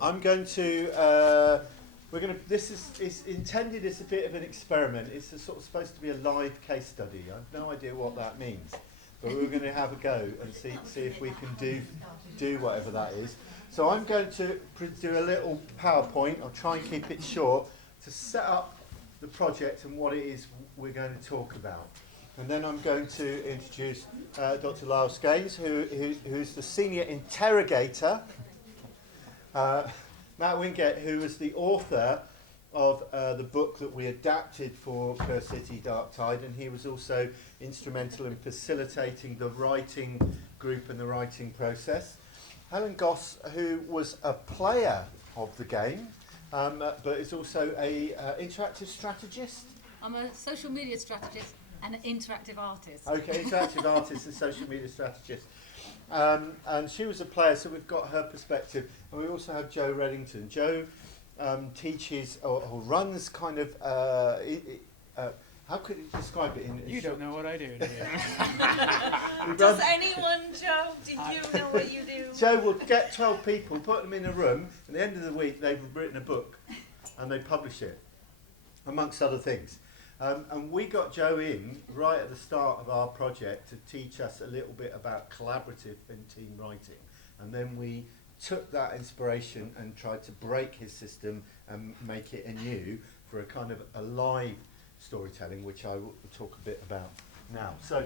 I'm going to, this is intended as a bit of an experiment. It's sort of supposed to be a live case study. I have no idea what that means. But we're going to have a go and see if we can do whatever that is. So I'm going to do a little PowerPoint. I'll try and keep it short to set up the project and what it is we're going to talk about. And then I'm going to introduce Dr. Lyle Skanes, who's the senior interrogator. Matt Wingate, who was the author of the book that we adapted for Curse City Dark Tide, and he was also instrumental in facilitating the writing group and the writing process. Helen Goss, who was a player of the game, but is also a interactive strategist. I'm a social media strategist and an interactive artist. Okay, interactive artist and social media strategist. And she was a player, so we've got her perspective. And we also have Joe Reddington. Joe teaches or runs kind of, how could you describe it? You don't know what I do, do you? Does anyone, Joe? Do you know what you do? Joe will get 12 people, put them in a room, and at the end of the week they've written a book and they publish it, amongst other things. And we got Joe in right at the start of our project to teach us a little bit about collaborative and team writing. And then we took that inspiration and tried to break his system and make it anew for a kind of a live storytelling, which I will talk a bit about now. So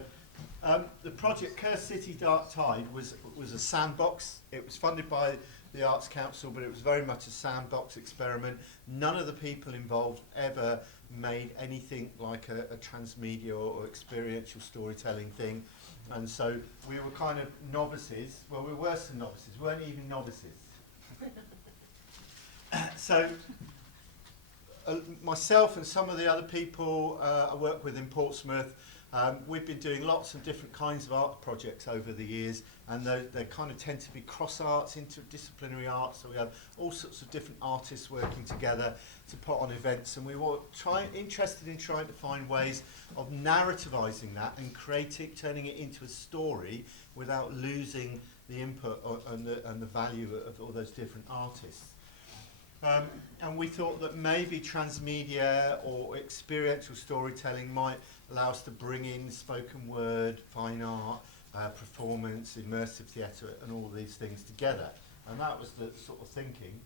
the project Curse City Dark Tide was a sandbox. It was funded by the Arts Council, but it was very much a sandbox experiment. None of the people involved ever made anything like a transmedia or experiential storytelling thing. And so we were kind of novices. Well, we were some novices. We weren't even novices. So myself and some of the other people I work with in Portsmouth, we've been doing lots of different kinds of art projects over the years, and they kind of tend to be cross arts, interdisciplinary arts. So we have all sorts of different artists working together to put on events, and we were interested in trying to find ways of narrativizing that and turning it into a story without losing the input and the value of all those different artists. And we thought that maybe transmedia or experiential storytelling might allow us to bring in spoken word, fine art, performance, immersive theatre, and all these things together. And that was the sort of thinking.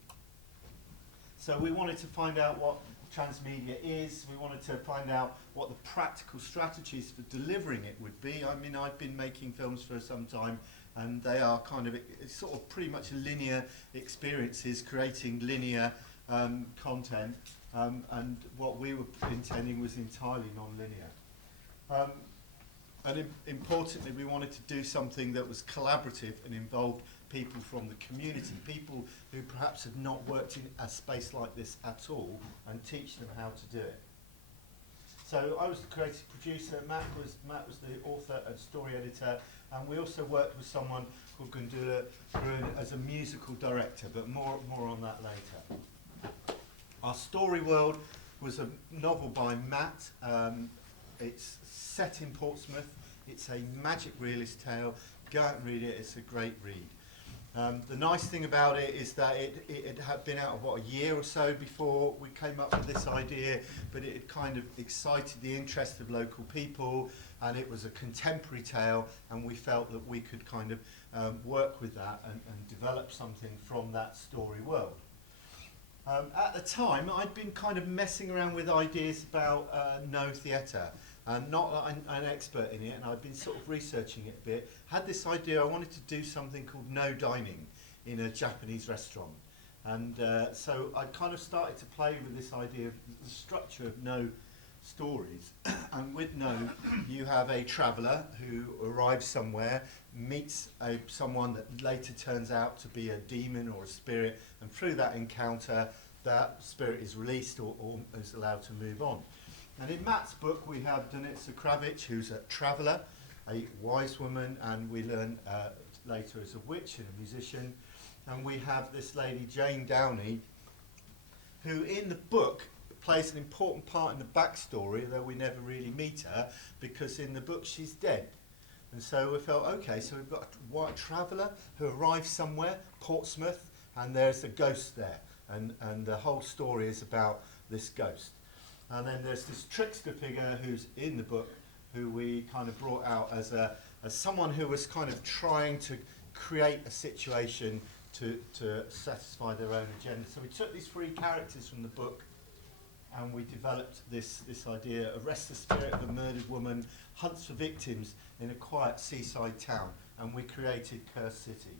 So we wanted to find out what transmedia is. We wanted to find out what the practical strategies for delivering it would be. I mean, I've been making films for some time, and they are kind of, it's sort of pretty much linear experiences, creating linear content, and what we were intending was entirely non-linear. And importantly, we wanted to do something that was collaborative and involved people from the community, people who perhaps had not worked in a space like this at all, and teach them how to do it. So I was the creative producer, Matt was the author and story editor, and we also worked with someone called Gundula Bruin as a musical director, but more on that later. Our story world was a novel by Matt. It's set in Portsmouth. It's a magic realist tale. Go out and read it. It's a great read. The nice thing about it is that it had been out a year or so before we came up with this idea, but it had kind of excited the interest of local people, and it was a contemporary tale, and we felt that we could kind of work with that and develop something from that story world. At the time, I'd been kind of messing around with ideas about no theatre. Not that I'm an expert in it, and I've been sort of researching it a bit. Had this idea, I wanted to do something called no dining in a Japanese restaurant. And so I kind of started to play with this idea of the structure of no stories. And with no, you have a traveller who arrives somewhere, meets someone that later turns out to be a demon or a spirit, and through that encounter, that spirit is released or is allowed to move on. And in Matt's book, we have Danica Kravich, who's a traveller, a wise woman, and we learn later as a witch and a musician. And we have this lady, Jane Downey, who in the book plays an important part in the backstory, though we never really meet her, because in the book she's dead. And so we felt, okay, so we've got a traveller who arrives somewhere, Portsmouth, and there's a ghost there, and the whole story is about this ghost. And then there's this trickster figure who's in the book, who we kind of brought out as someone who was kind of trying to create a situation to satisfy their own agenda. So we took these three characters from the book, and we developed this idea: arrest the spirit of a murdered woman, hunts for victims in a quiet seaside town, and we created Curse City.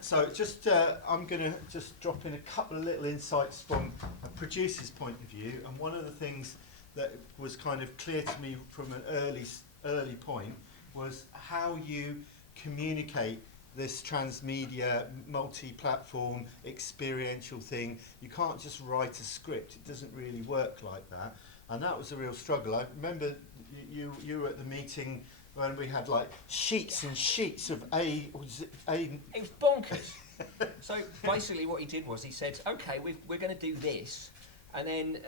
So just I'm going to just drop in a couple of little insights from a producer's point of view, and one of the things that was kind of clear to me from an early point was how you communicate this transmedia, multi-platform, experiential thing. You can't just write a script. It doesn't really work like that. And that was a real struggle. I remember you were at the meeting when we had like sheets and sheets of It was bonkers. So basically what he did was he said, okay, we're going to do this. And then,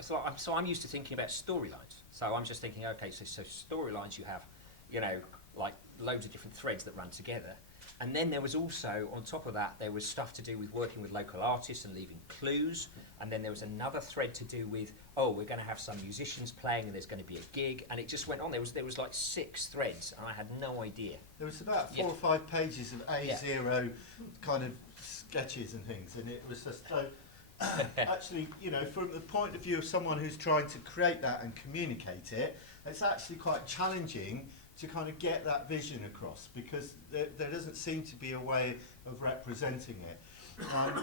so I'm used to thinking about storylines. So I'm just thinking, okay, so storylines you have, you know, like loads of different threads that run together. And then there was also, on top of that, there was stuff to do with working with local artists and leaving clues. And then there was another thread to do with, oh, we're going to have some musicians playing and there's going to be a gig. And it just went on. There was like 6 threads and I had no idea. There was about 4 or 5 pages of A0 kind of sketches and things. And it was just so, actually, you know, from the point of view of someone who's trying to create that and communicate it, it's actually quite challenging to kind of get that vision across, because there doesn't seem to be a way of representing it.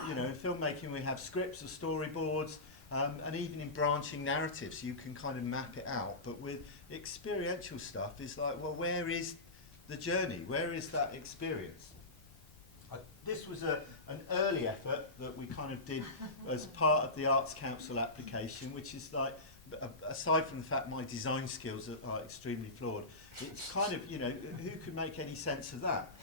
You know, in filmmaking we have scripts or storyboards, and even in branching narratives you can kind of map it out, but with experiential stuff it's like, well, where is the journey? Where is that experience? This was an early effort that we kind of did as part of the Arts Council application, which is like, aside from the fact my design skills are extremely flawed, it's kind of, you know, who could make any sense of that?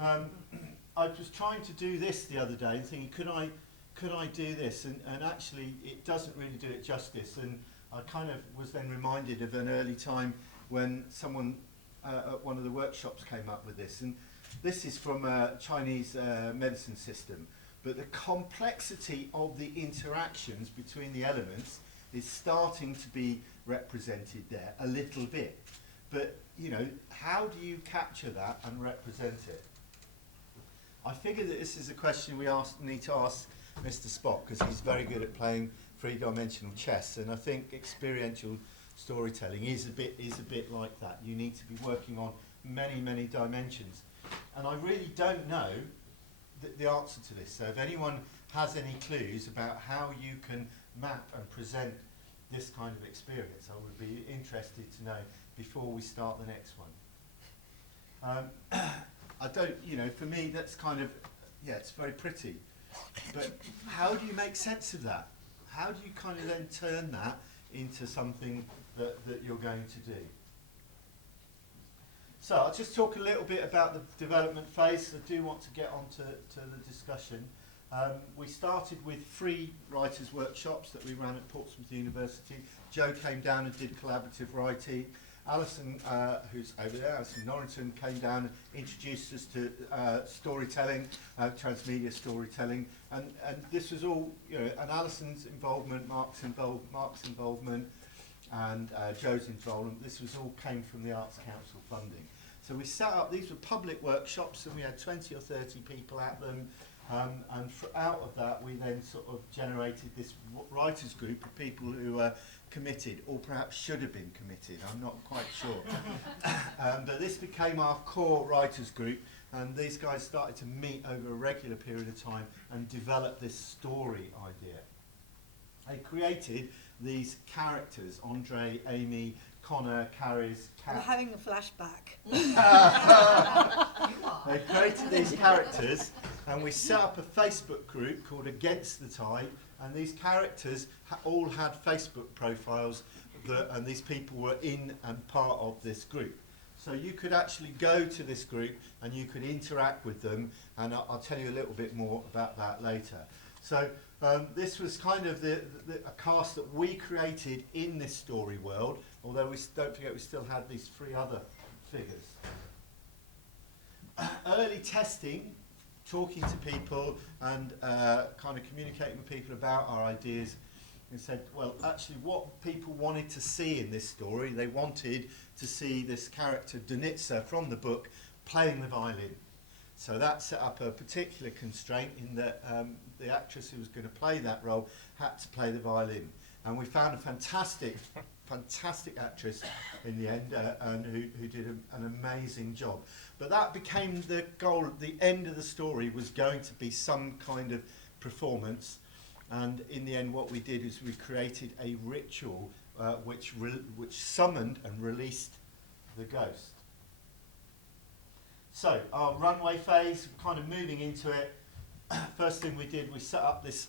I was trying to do this the other day and thinking, could I do this? And actually it doesn't really do it justice. And I kind of was then reminded of an early time when someone at one of the workshops came up with this. And this is from a Chinese medicine system. But the complexity of the interactions between the elements is starting to be represented there a little bit. But, you know, how do you capture that and represent it? I figure that this is a question we need to ask Mr. Spock, because he's very good at playing three-dimensional chess, and I think experiential storytelling is a bit like that. You need to be working on many dimensions. And I really don't know the answer to this. So if anyone has any clues about how you can map and present this kind of experience, I would be interested to know before we start the next one. I don't, you know, for me that's kind of, yeah, it's very pretty, but how do you make sense of that? How do you kind of then turn that into something that you're going to do? So I'll just talk a little bit about the development phase. I do want to get on to the discussion. We started with 3 writers' workshops that we ran at Portsmouth University. Joe came down and did collaborative writing. Alison, who's over there, Alison Norrington, came down and introduced us to storytelling, transmedia storytelling, and this was all, you know, and Alison's involvement, Mark's involvement, and Joe's involvement. This was all came from the Arts Council funding. So we set up, these were public workshops, and we had 20 or 30 people at them. And out of that, we then sort of generated this writers group of people who were committed, or perhaps should have been committed. I'm not quite sure. But this became our core writers group, and these guys started to meet over a regular period of time and develop this story idea. They created these characters: Andre, Amy, Connor, Carries, Kat. We're having a flashback. They created these characters, and we set up a Facebook group called Against the Tide, and these characters all had Facebook profiles, and these people were in and part of this group. So you could actually go to this group and you could interact with them, and I'll tell you a little bit more about that later. So this was kind of a cast that we created in this story world, although don't forget we still had these 3 other figures. Early testing talking to people and kind of communicating with people about our ideas, and said, well, actually what people wanted to see in this story, they wanted to see this character Danitza from the book playing the violin. So that set up a particular constraint in that the actress who was going to play that role had to play the violin. And we found a fantastic actress in the end, and who did an amazing job. But that became the goal. The end of the story was going to be some kind of performance. And in the end, what we did is we created a ritual which summoned and released the ghost. So our runway phase, kind of moving into it. First thing we did, we set up this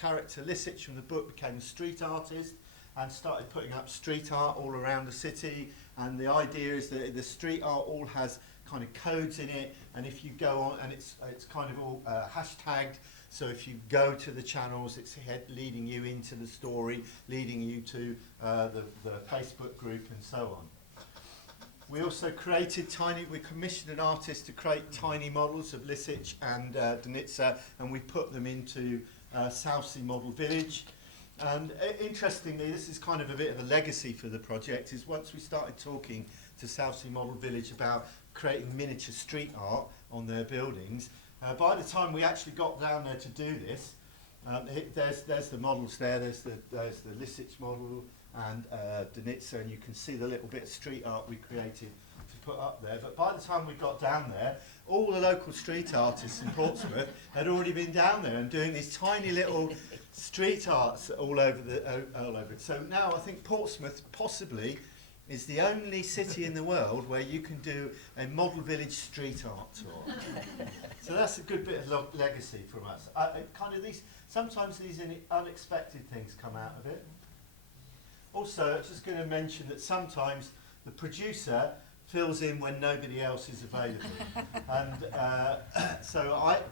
character. Lisich from the book became a street artist and started putting up street art all around the city. And the idea is that the street art all has kind of codes in it, and if you go on, and it's kind of all hashtagged. So if you go to the channels, it's leading you into the story, leading you to the Facebook group and so on. We also we commissioned an artist to create tiny models of Lisich and Danitza, and we put them into Southsea Model Village. And interestingly, this is kind of a bit of a legacy for the project, is once we started talking to Southsea Model Village about creating miniature street art on their buildings, by the time we actually got down there to do this, there's the models there, there's the Lisich model, and Danitza, and you can see the little bit of street art we created to put up there. But by the time we got down there, all the local street artists in Portsmouth had already been down there and doing these tiny little street arts all over it. So now I think Portsmouth possibly is the only city in the world where you can do a model village street art tour. So that's a good bit of legacy from us. Sometimes these unexpected things come out of it. Also, I was just going to mention that sometimes the producer fills in when nobody else is available. And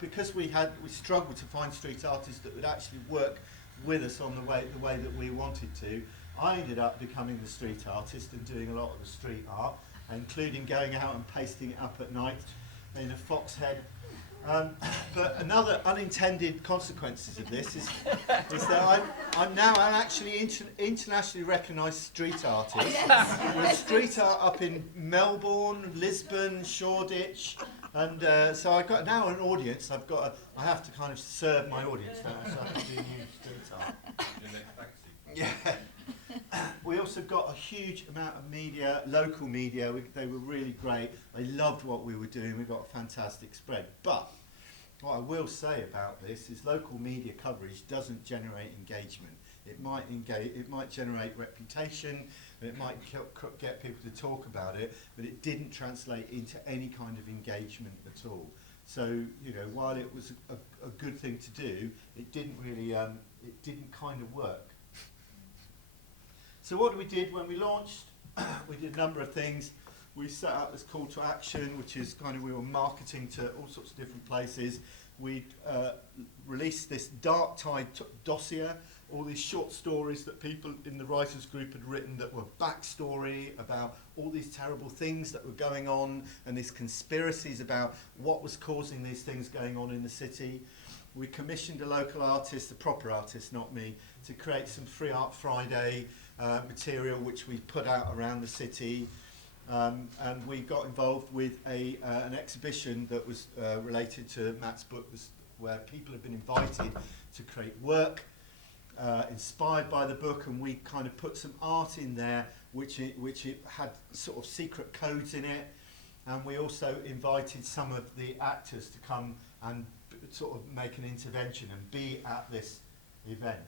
because we struggled to find street artists that would actually work with us on the way that we wanted to, I ended up becoming the street artist and doing a lot of the street art, including going out and pasting it up at night in a fox head. But another unintended consequences of this is that I'm now an actually internationally recognised street artist with street art up in Melbourne, Lisbon, Shoreditch, and so I've got now an audience. I have to kind of serve my audience now, so I have to do new street art. Yeah. We also got a huge amount of media, local media. They were really great. They loved what we were doing. We got a fantastic spread. But what I will say about this is local media coverage doesn't generate engagement. It might generate reputation, it might get people to talk about it, but it didn't translate into any kind of engagement at all. So, while it was a good thing to do, it didn't really, it didn't kind of work. So what we did when we launched, we did a number of things. We set up this call to action, which is we were marketing to all sorts of different places. We released this Dark Tide dossier, all these short stories that people in the writers group had written that were backstory about all these terrible things that were going on and these conspiracies about what was causing these things going on in the city. We commissioned a local artist, a proper artist, not me, to create some Free Art Friday material which we put out around the city, and we got involved with an exhibition that was related to Matt's book, where people have been invited to create work inspired by the book, and we kind of put some art in there which it had sort of secret codes in it, and we also invited some of the actors to come and sort of make an intervention and be at this event.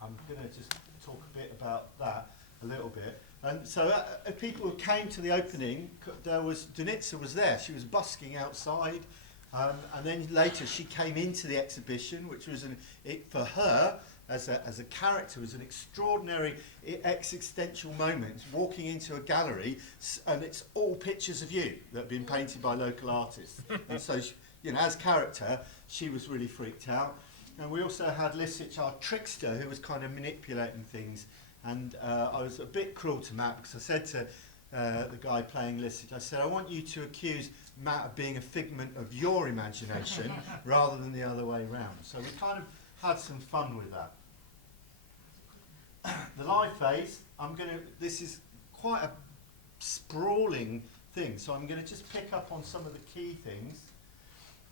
I'm going to just talk a bit about that a little bit. And so people who came to the opening, Danitza was there. She was busking outside, and then later she came into the exhibition, which was for her as a character was an extraordinary existential moment. Walking into a gallery, and it's all pictures of you that have been painted by local artists. And so, as character, she was really freaked out. And we also had Lisich, our trickster, who was kind of manipulating things. And I was a bit cruel to Matt because I said to the guy playing listed, I said, I want you to accuse Matt of being a figment of your imagination rather than the other way round. So we kind of had some fun with that. The live phase, this is quite a sprawling thing, so I'm going to just pick up on some of the key things.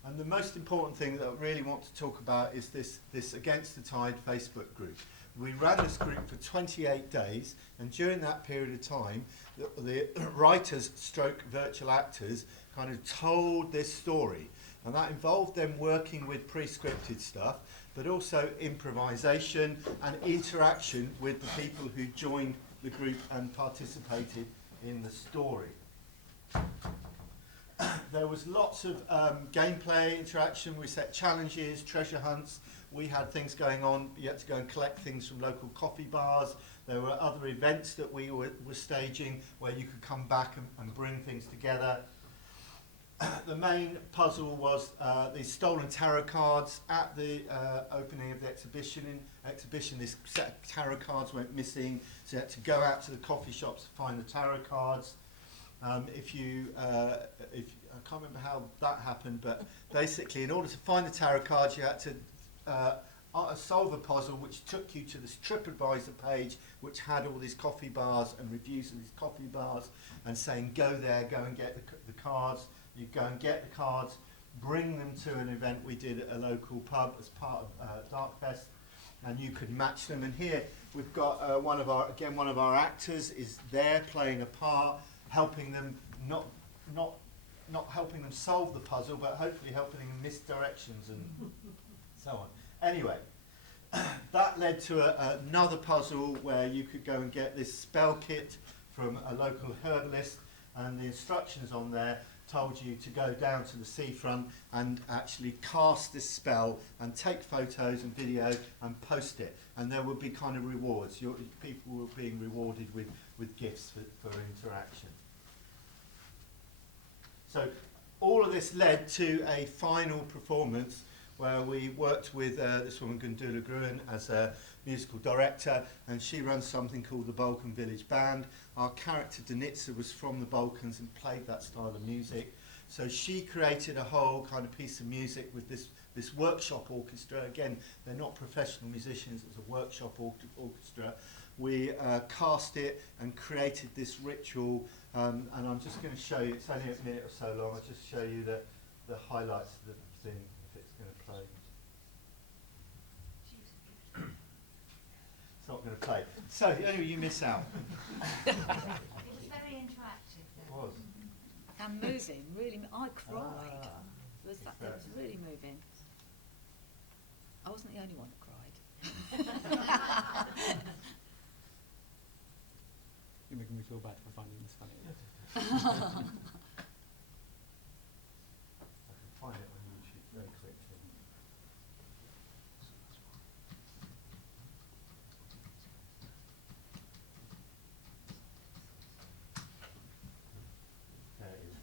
And the most important thing that I really want to talk about is this Against the Tide Facebook group. We ran this group for 28 days, and during that period of time, the writers stroke virtual actors kind of told this story. And that involved them working with pre-scripted stuff, but also improvisation and interaction with the people who joined the group and participated in the story. There was lots of gameplay interaction. We set challenges, treasure hunts. We had things going on. You had to go and collect things from local coffee bars. There were other events that we were staging where you could come back and bring things together. The main puzzle was these stolen tarot cards. At the opening of the exhibition, this set of tarot cards went missing, so you had to go out to the coffee shops to find the tarot cards. I can't remember how that happened, but basically in order to find the tarot cards you had to solve a puzzle which took you to this TripAdvisor page which had all these coffee bars and reviews of these coffee bars and saying go there, go and get the cards. You go and get the cards, bring them to an event we did at a local pub as part of Darkfest, and you could match them. And here we've got one of our actors is there playing a part, helping them not helping them solve the puzzle, but hopefully helping them miss directions and so on. Anyway, that led to another puzzle where you could go and get this spell kit from a local herbalist, and the instructions on there told you to go down to the seafront and actually cast this spell and take photos and video and post it, and there would be kind of rewards. People were being rewarded with gifts for interaction. So all of this led to a final performance where we worked with this woman Gundula Gruen as a musical director, and she runs something called the Balkan Village Band. Our character Denitsa was from the Balkans and played that style of music. So she created a whole kind of piece of music with this workshop orchestra. Again, they're not professional musicians, it's a workshop orchestra. We cast it and created this ritual, and I'm just going to show you, it's only a minute or so long, I'll just show you the highlights of the thing, if it's going to play. It's not going to play. So anyway, you miss out. It was very interactive. It was. And moving, really, I cried. It was really moving. I wasn't the only one that cried. You're making me feel bad for finding this funny. I can find it on YouTube very quickly. There it is.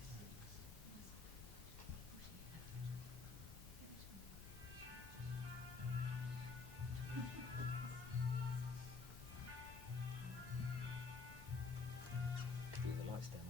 Do the lights down.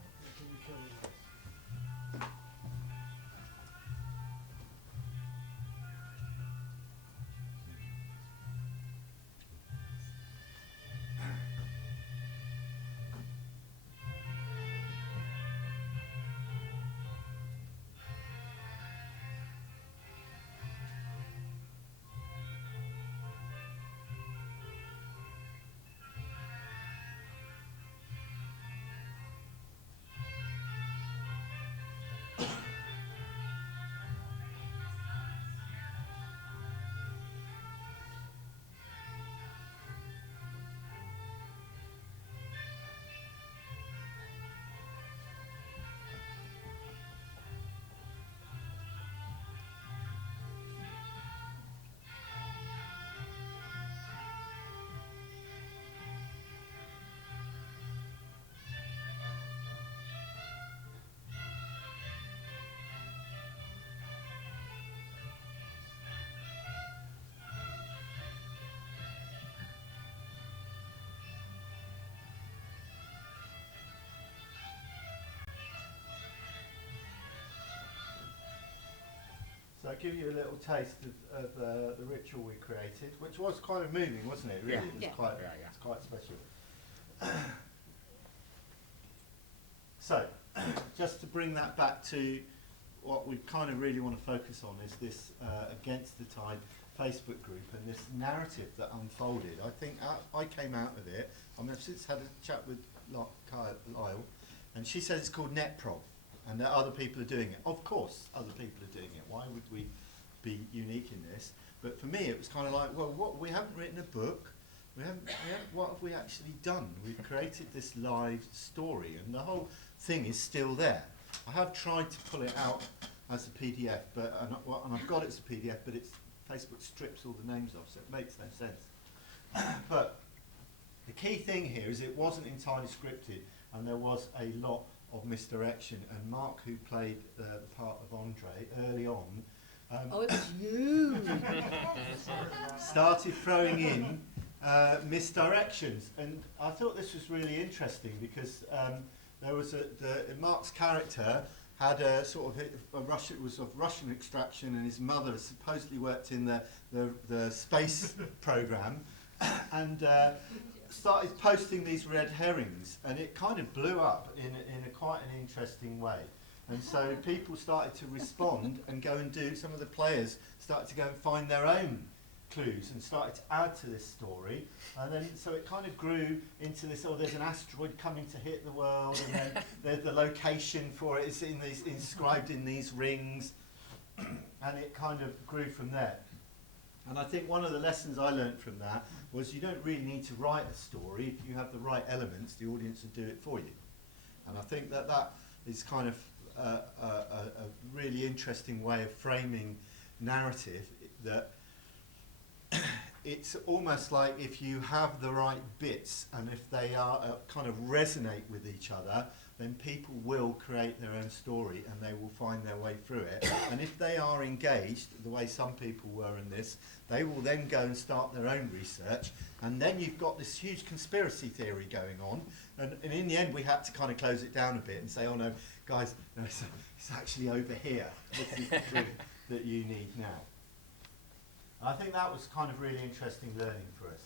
So I'll give you a little taste of the ritual we created, which was kind of moving, wasn't it? Really, Yeah. it was Yeah. quite, Yeah. it's quite special. So, just to bring that back to what we kind of really want to focus on is this Against the Tide Facebook group and this narrative that unfolded. I think I came out of it, I've since had a chat with Lyle, and she says it's called NetProv, and that other people are doing it. Of course, other people are doing it. Why would we be unique in this? But for me, it was kind of like, well, what, we haven't written a book. We haven't, what have we actually done? We've created this live story, and the whole thing is still there. I have tried to pull it out as a PDF, but and I've got it as a PDF, but it's Facebook strips all the names off, so it makes no sense. But the key thing here is it wasn't entirely scripted, and there was a lot of misdirection. And Mark, who played the part of Andre early on, Oh, it was you. started throwing in misdirections, and I thought this was really interesting because there was Mark's character had a sort of it was of Russian extraction, and his mother supposedly worked in the space program, and started posting these red herrings, and it kind of blew up in a quite an interesting way. And so people started to respond and go and do, some of the players started to go and find their own clues and started to add to this story. And then so it kind of grew into this, oh, there's an asteroid coming to hit the world, and then there's the location for it is in these, inscribed in these rings, and it kind of grew from there. And I think one of the lessons I learned from that was you don't really need to write a story. If you have the right elements, the audience will do it for you. And I think that that is kind of a really interesting way of framing narrative, that it's almost like if you have the right bits and if they are kind of resonate with each other, then people will create their own story and they will find their way through it. And if they are engaged, the way some people were in this, they will then go and start their own research, and then you've got this huge conspiracy theory going on, and in the end we had to kind of close it down a bit and say, oh no, guys, no, it's actually over here. This is the truth that you need now. I think that was kind of really interesting learning for us.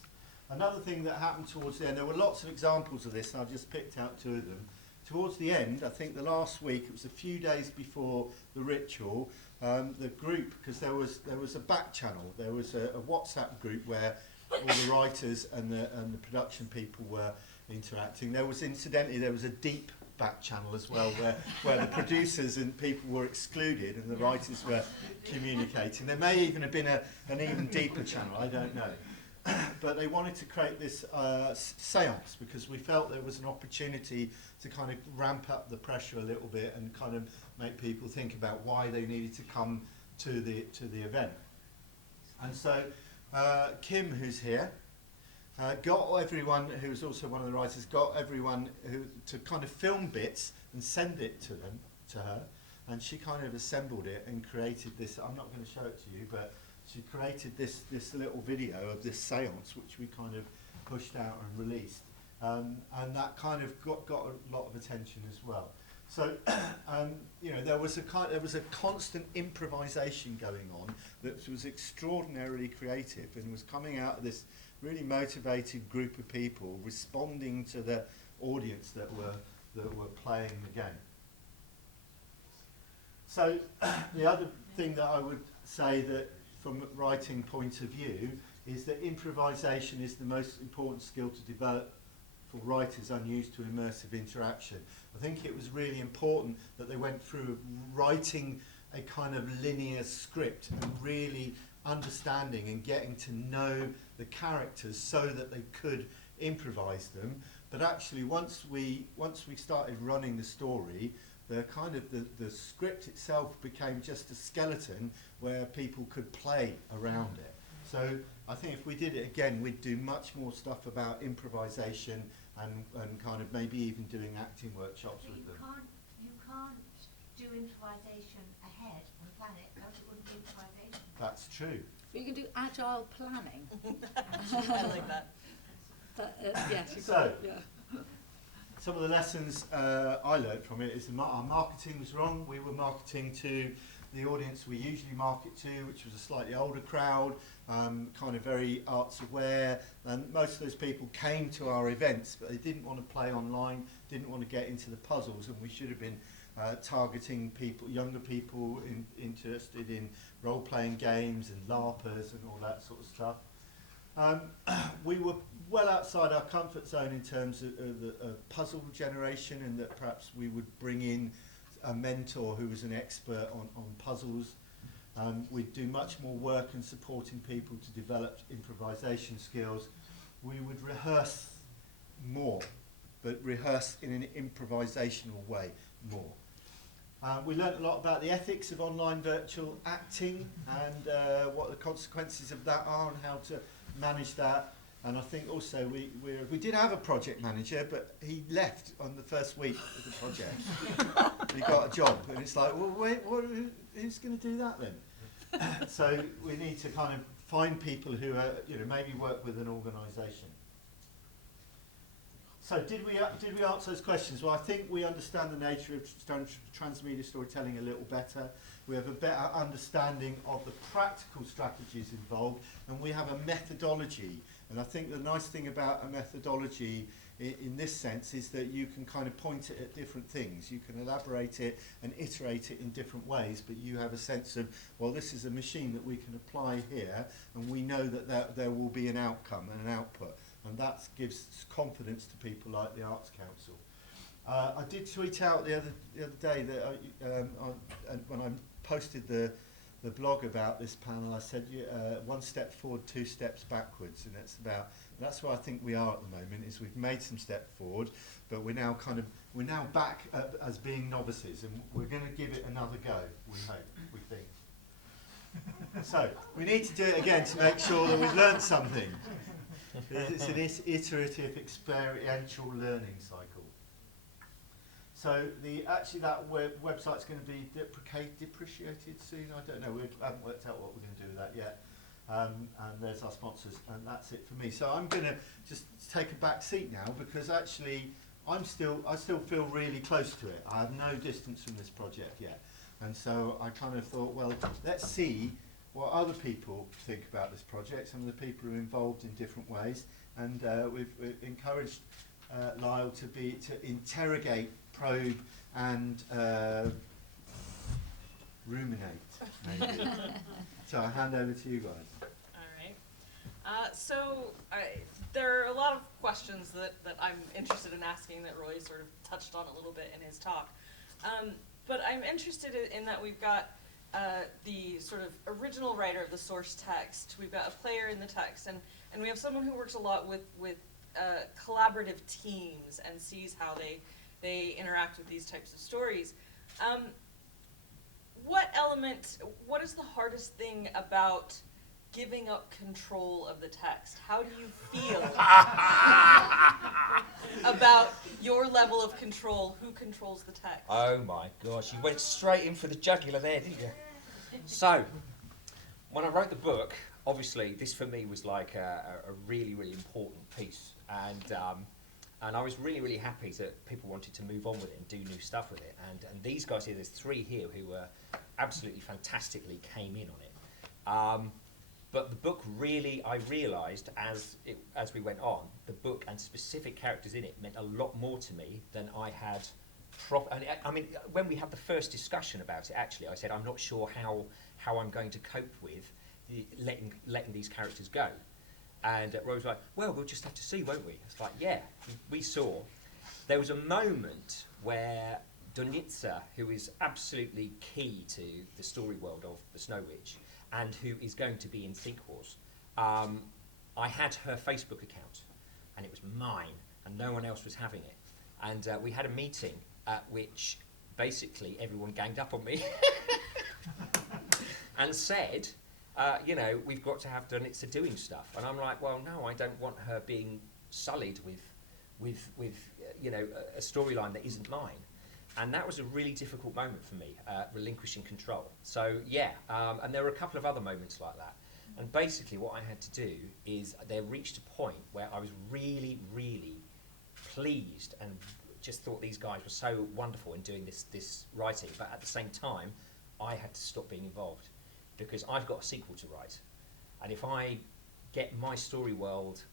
Another thing that happened towards the end, there were lots of examples of this, and I've just picked out two of them. Towards the end, I think the last week, it was a few days before the ritual, the group, because there was a back channel, there was a WhatsApp group where all the writers and the production people were interacting. There was, incidentally, there was a deep back channel as well, where the producers and people were excluded and the writers were communicating. There may even have been an even deeper channel, I don't know. But they wanted to create this seance because we felt there was an opportunity to kind of ramp up the pressure a little bit and kind of make people think about why they needed to come to the event. And so Kim, who's here, got everyone, who's also one of the writers, got everyone to kind of film bits and send it to her, and she kind of assembled it and created this. I'm not going to show it to you, but she created this little video of this seance, which we kind of pushed out and released, and that kind of got a lot of attention as well. So you know, there was a constant improvisation going on that was extraordinarily creative and was coming out of this really motivated group of people responding to the audience that were playing the game. So the other thing that I would say, that from a writing point of view, is that improvisation is the most important skill to develop for writers unused to immersive interaction. I think it was really important that they went through writing a kind of linear script and really understanding and getting to know the characters so that they could improvise them. But actually once we started running the story, the script itself became just a skeleton where people could play around it. So I think if we did it again, we'd do much more stuff about improvisation and kind of maybe even doing acting workshops So with them. you can't do improvisation ahead and plan it, else it wouldn't be improvisation. That's true. But you can do agile planning. I like that. Yes, you So- can, yeah. Some of the lessons I learned from it is our marketing was wrong. We were marketing to the audience we usually market to, which was a slightly older crowd, kind of very arts aware, and most of those people came to our events, but they didn't want to play online, didn't want to get into the puzzles, and we should have been targeting people, younger people interested in role-playing games and LARPers and all that sort of stuff. We were well outside our comfort zone in terms of puzzle generation, and that perhaps we would bring in a mentor who was an expert on puzzles. We'd do much more work in supporting people to develop improvisation skills. We would rehearse more, but rehearse in an improvisational way more. We learnt a lot about the ethics of online virtual acting and what the consequences of that are and how to manage that. And I think also we did have a project manager, but he left on the first week of the project. He got a job, and it's like, well, wait, who's going to do that then? So we need to kind of find people who are, maybe work with an organisation. So did we answer those questions? Well, I think we understand the nature of transmedia storytelling a little better. We have a better understanding of the practical strategies involved, and we have a methodology. And I think the nice thing about a methodology in this sense is that you can kind of point it at different things. You can elaborate it and iterate it in different ways, but you have a sense of, well, this is a machine that we can apply here, and we know that there will be an outcome and an output. And that gives confidence to people like the Arts Council. I did tweet out the other day that when I posted the blog about this panel, I said one step forward, 2 steps backwards, and that's where I think we are at the moment. Is we've made some step forward, but we're now back as being novices, and we're going to give it another go. We hope, we think. So we need to do it again to make sure that we've learned something. It's an iterative experiential learning cycle. So that website's going to be depreciated soon. I don't know. We haven't worked out what we're going to do with that yet. And there's our sponsors, and that's it for me. So I'm going to just take a back seat now, because actually I still feel really close to it. I have no distance from this project yet, and so I kind of thought, well, let's see what other people think about this project. Some of the people who are involved in different ways, and we've encouraged Lyle to interrogate, probe, and ruminate, maybe. So I hand over to you guys. All right. There are a lot of questions that I'm interested in asking that Roy sort of touched on a little bit in his talk. But I'm interested in that we've got the sort of original writer of the source text, we've got a player in the text, and we have someone who works a lot with collaborative teams and sees how they interact with these types of stories. What is the hardest thing about giving up control of the text? How do you feel about your level of control? Who controls the text? Oh my gosh, you went straight in for the jugular there, didn't you? So, when I wrote the book, obviously this for me was like a really, really important piece, and I was really, really happy that people wanted to move on with it and do new stuff with it. And these guys here, there's 3 here who absolutely fantastically came in on it. But the book really, I realised as we went on, the book and specific characters in it meant a lot more to me than I had. I mean, when we had the first discussion about it, actually, I said I'm not sure how I'm going to cope with letting these characters go. And Roy was like, well, we'll just have to see, won't we? It's like, yeah, we saw. There was a moment where Donitsa, who is absolutely key to the story world of the Snow Witch, and who is going to be in sequels, I had her Facebook account, and it was mine, and no one else was having it. And we had a meeting at which basically everyone ganged up on me and said, we've got to have Donitsa doing stuff. And I'm like, well, no, I don't want her being sullied with a storyline that isn't mine. And that was a really difficult moment for me, relinquishing control. So yeah, and there were a couple of other moments like that. And basically what I had to do is there reached a point where I was really, really pleased and just thought these guys were so wonderful in doing this writing, but at the same time, I had to stop being involved because I've got a sequel to write, and if I get my story world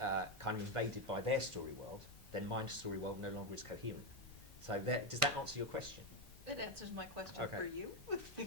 kind of invaded by their story world, then my story world no longer is coherent. So does that answer your question? It answers my question Okay. for you.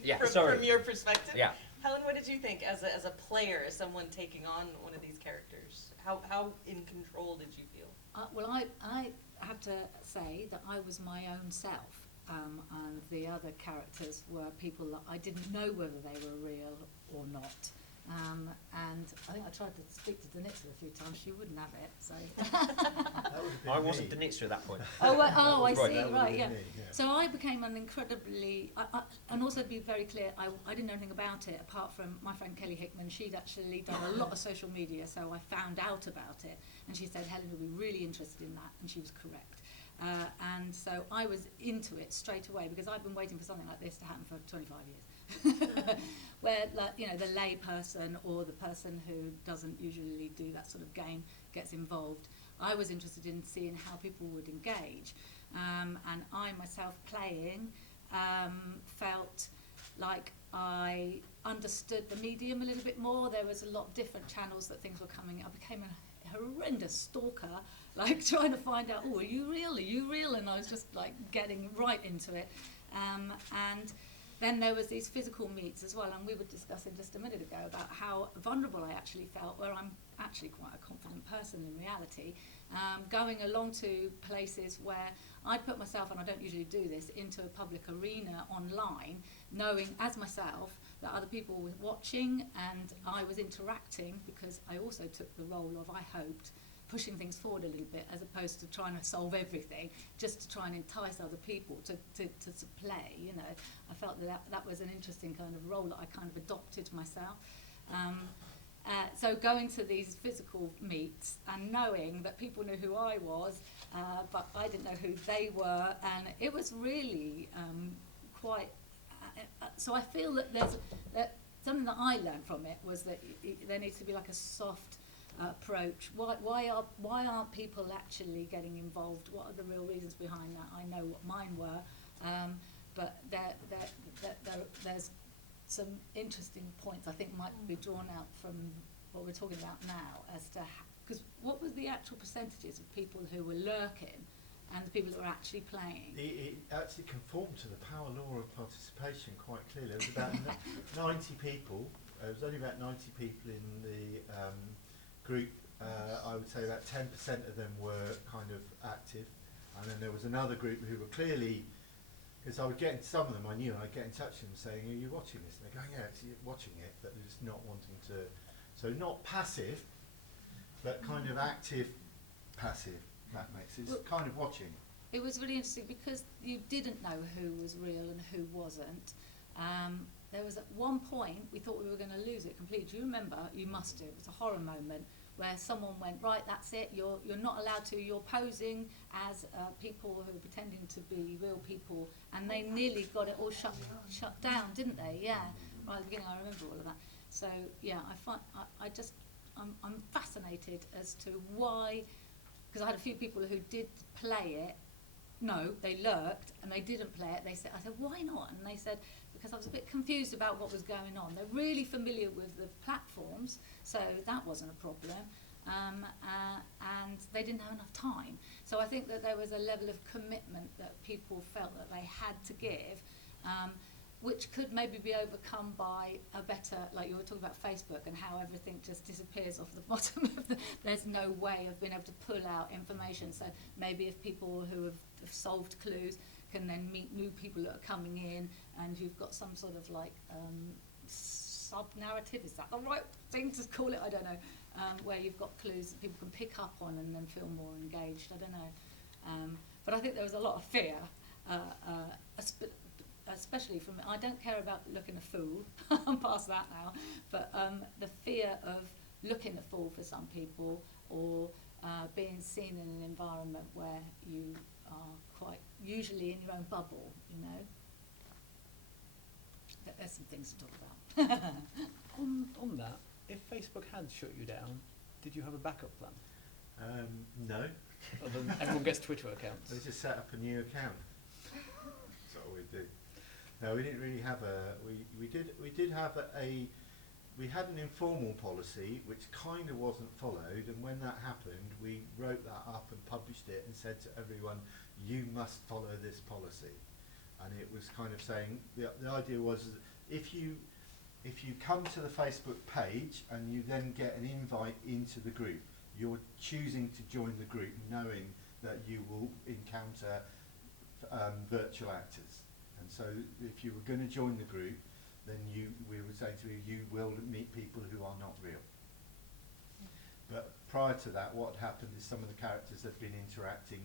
Yeah, from, sorry. From your perspective. Yeah. Helen, what did you think as a player, as someone taking on one of these characters? How in control did you feel? Well, I have to say that I was my own self, and the other characters were people that I didn't know whether they were real or not. And I think I tried to speak to Danitza a few times. She wouldn't have it. So. That would have been I me. wasn't Danitza at that point. Oh, well, I Right, see. That would Right, have yeah. been me, yeah. So I became an incredibly, and also to be very clear, I didn't know anything about it apart from my friend Kelly Hickman. She'd actually done a lot of social media, so I found out about it, and she said Helen would be really interested in that, and she was correct. And so I was into it straight away because I've been waiting for something like this to happen for 25 years. Where, like, you know, the lay person or the person who doesn't usually do that sort of game gets involved. I was interested in seeing how people would engage, and I myself playing felt like I understood the medium a little bit more. There was a lot of different channels that things were coming. I became a horrendous stalker, like trying to find out, oh, are you real? Are you real? And I was just like getting right into it. And then there was these physical meets as well, and we were discussing just a minute ago about how vulnerable I actually felt, where I'm actually quite a confident person in reality, going along to places where I'd put myself, and I don't usually do this, into a public arena online, knowing as myself that other people were watching and I was interacting, because I also took the role of, I hoped, pushing things forward a little bit as opposed to trying to solve everything, just to try and entice other people to play, you know. I felt that was an interesting kind of role that I kind of adopted myself. So going to these physical meets and knowing that people knew who I was, but I didn't know who they were, and it was really quite... so I feel that that something that I learned from it was that there needs to be like a soft approach. Why aren't people actually getting involved? What are the real reasons behind that? I know what mine were, but there's some interesting points I think might be drawn out from what we're talking about now as to because what were the actual percentages of people who were lurking and the people who were actually playing? It actually conformed to the power law of participation quite clearly. There was about 90 people. There was only about 90 people in the group. I would say about 10% of them were kind of active, and then there was another group who were clearly, because I would get in, some of them I knew, and I'd get in touch with them saying, are you watching this? And they're going, yeah, actually watching it, but they're just not wanting to. So not passive, but kind of active, passive. That makes it. It's kind of watching. It was really interesting because you didn't know who was real and who wasn't. There was at one point we thought we were going to lose it completely. Do you remember? You must do. It was a horror moment where someone went, right, that's it. You're not allowed to. You're posing as people who are pretending to be real people, and they nearly got it all shut down, didn't they? Yeah. Right at the beginning, I remember all of that. So yeah, I'm fascinated as to why, because I had a few people who did play it. No, they lurked and they didn't play it. I said, why not? And they said, because I was a bit confused about what was going on. They're really familiar with the platforms, so that wasn't a problem. And they didn't have enough time. So I think that there was a level of commitment that people felt that they had to give, which could maybe be overcome by a better, like you were talking about Facebook and how everything just disappears off the bottom of there's no way of being able to pull out information. So maybe if people who have solved clues can then meet new people that are coming in, and you've got some sort of like sub-narrative, is that the right thing to call it? I don't know, where you've got clues that people can pick up on and then feel more engaged. I don't know. But I think there was a lot of fear, especially from, I don't care about looking a fool, I'm past that now, but the fear of looking a fool for some people, or being seen in an environment where you are quite usually in your own bubble, you know. There's some things to talk about. On that, if Facebook had shut you down, did you have a backup plan? No. Other than everyone gets Twitter accounts. They just set up a new account. That's what we do. No, we didn't really have we did have we had an informal policy which kind of wasn't followed, and when that happened, we wrote that up and published it and said to everyone, you must follow this policy. And it was kind of saying, the idea was that if you come to the Facebook page and you then get an invite into the group, you're choosing to join the group knowing that you will encounter virtual actors. And so if you were going to join the group, then we were saying to you, you will meet people who are not real. But prior to that, what happened is some of the characters had been interacting.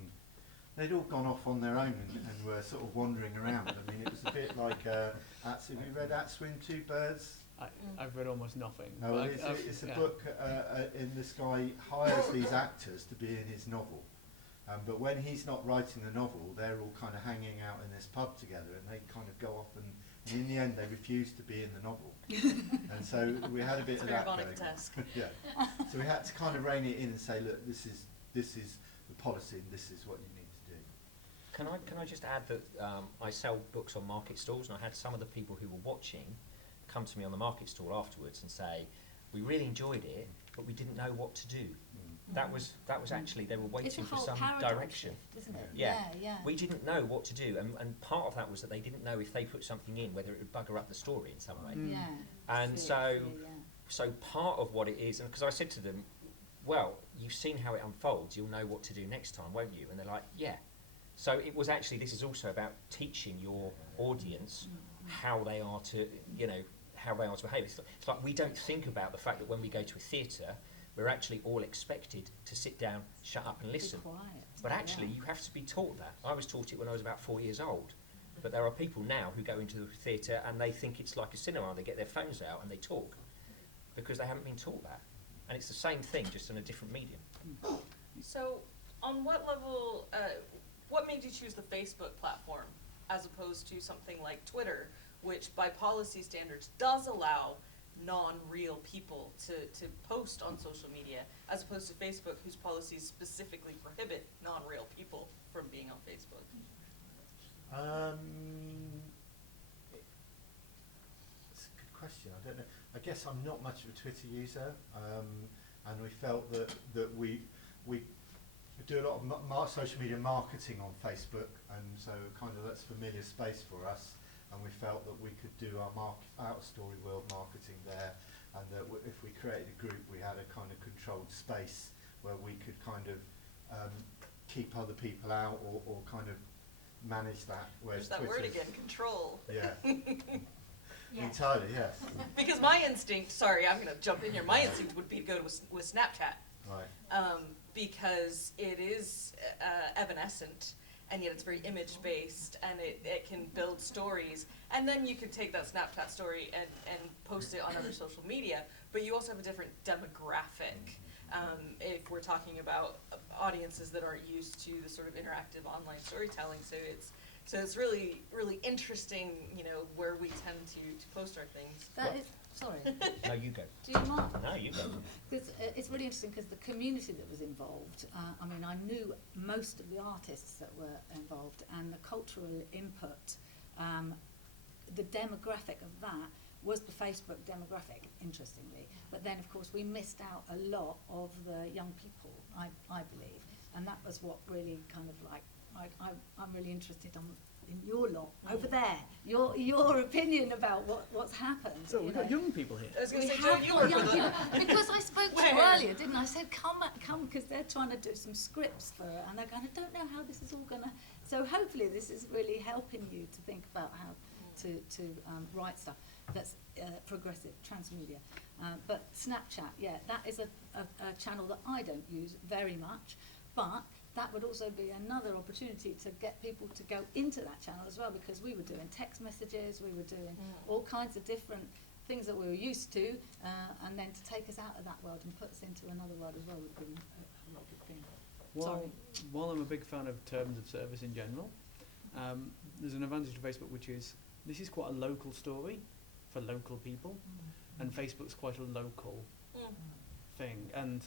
They'd all gone off on their own and were sort of wandering around. I mean, it was a bit like, have you read Swim Two Birds? I've read almost nothing. No, well, it's a book in this guy hires these actors to be in his novel. But when he's not writing the novel, they're all kind of hanging out in this pub together, and they kind of go off and in the end they refuse to be in the novel. And so we had a bit of that going on. Yeah. So we had to kind of rein it in and say, look, this is the policy and this is what you need to do. Can I just add that I sell books on market stalls, and I had some of the people who were watching come to me on the market stall afterwards and say, we really enjoyed it, but we didn't know what to do. That was actually, they were waiting for some direction. Shift, isn't it? Yeah. Yeah. We didn't know what to do, and part of that was that they didn't know if they put something in, whether it would bugger up the story in some way. Yeah. And so part of what it is, and because I said to them, well, you've seen how it unfolds, you'll know what to do next time, won't you? And they're like, yeah. So it was actually, this is also about teaching your audience how they are to, how they are to behave. It's like we don't think about the fact that when we go to a theatre, we're actually all expected to sit down, shut up and listen. Be quiet. But actually, you have to be taught that. I was taught it when I was about 4 years old. But there are people now who go into the theatre and they think it's like a cinema. They get their phones out and they talk because they haven't been taught that. And it's the same thing, just in a different medium. So, on what level, what made you choose the Facebook platform as opposed to something like Twitter, which by policy standards does allow non-real people to post on social media, as opposed to Facebook, whose policies specifically prohibit non-real people from being on Facebook? It's a good question. I don't know. I guess I'm not much of a Twitter user, and we felt that we do a lot of social media marketing on Facebook, and so kind of that's familiar space for us. And we felt that we could do our out-of-story world marketing there, and that if we created a group, we had a kind of controlled space where we could kind of keep other people out or kind of manage that. There's that word again, control. Yeah. Yes. Entirely, yes. Because my instinct, sorry, I'm going to jump in here, my instinct would be to go with Snapchat. Right. Because it is evanescent, and yet it's very image-based, and it can build stories. And then you could take that Snapchat story and post it on other social media, but you also have a different demographic. If we're talking about audiences that aren't used to the sort of interactive online storytelling, so it's really, really interesting, where we tend to post our things. Sorry. No, you go. Do you mind? No, you go. Because it's really interesting because the community that was involved, I knew most of the artists that were involved, and the cultural input, the demographic of that was the Facebook demographic, interestingly. But then, of course, we missed out a lot of the young people, I believe. And that was what really kind of like, I'm really interested in your lot over there, your opinion about what's happened. So we've got young people here. I was going We to say, Joe, have you got work young with people, because I spoke to you Where? earlier, didn't I? I said, come, because they're trying to do some scripts for it, and they're going, I don't know how this is all going to... So hopefully this is really helping you to think about how to write stuff that's progressive, transmedia. But Snapchat, yeah, that is a channel that I don't use very much, but that would also be another opportunity to get people to go into that channel as well, because we were doing text messages, we were doing all kinds of different things that we were used to, and then to take us out of that world and put us into another world as well would be a lot good thing. While I'm a big fan of terms of service in general, there's an advantage to Facebook, which is this is quite a local story for local people, and Facebook's quite a local thing. And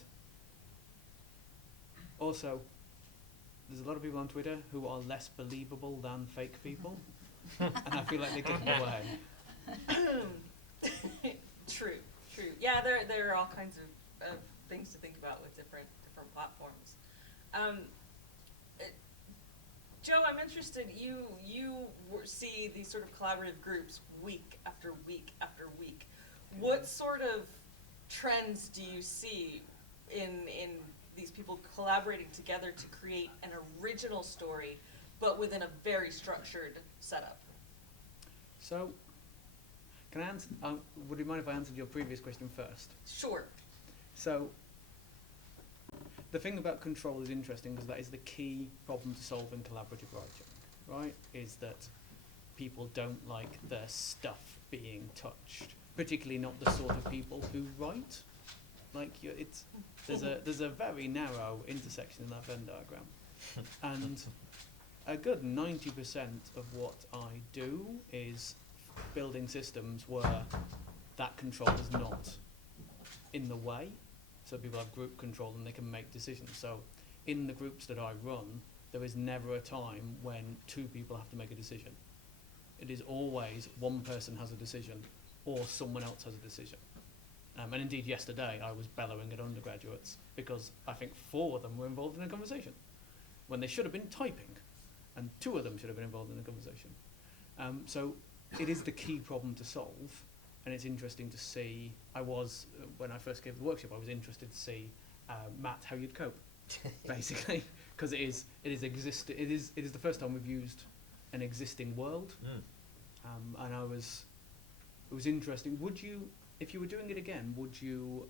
also, there's a lot of people on Twitter who are less believable than fake people. and I feel like they're getting away. True. Yeah, there are all kinds of things to think about with different platforms. Joe, I'm interested. You see these sort of collaborative groups week after week after week. What sort of trends do you see in these people collaborating together to create an original story, but within a very structured setup? So, can I answer? Would you mind if I answered your previous question first? Sure. So, the thing about control is interesting because that is the key problem to solve in collaborative writing, right? Is that people don't like their stuff being touched, particularly not the sort of people who write. Like, there's a very narrow intersection in that Venn diagram, and a good 90% of what I do is building systems where that control is not in the way. So people have group control and they can make decisions. So in the groups that I run, there is never a time when two people have to make a decision. It is always one person has a decision or someone else has a decision. And indeed yesterday I was bellowing at undergraduates because I think 4 of them were involved in a conversation when they should have been typing, and 2 of them should have been involved in the conversation. So it is the key problem to solve. And it's interesting to see. When I first gave the workshop, I was interested to see, Matt, how you'd cope, basically, because it is the first time we've used an existing world, and it was interesting. Would you, if you were doing it again, would you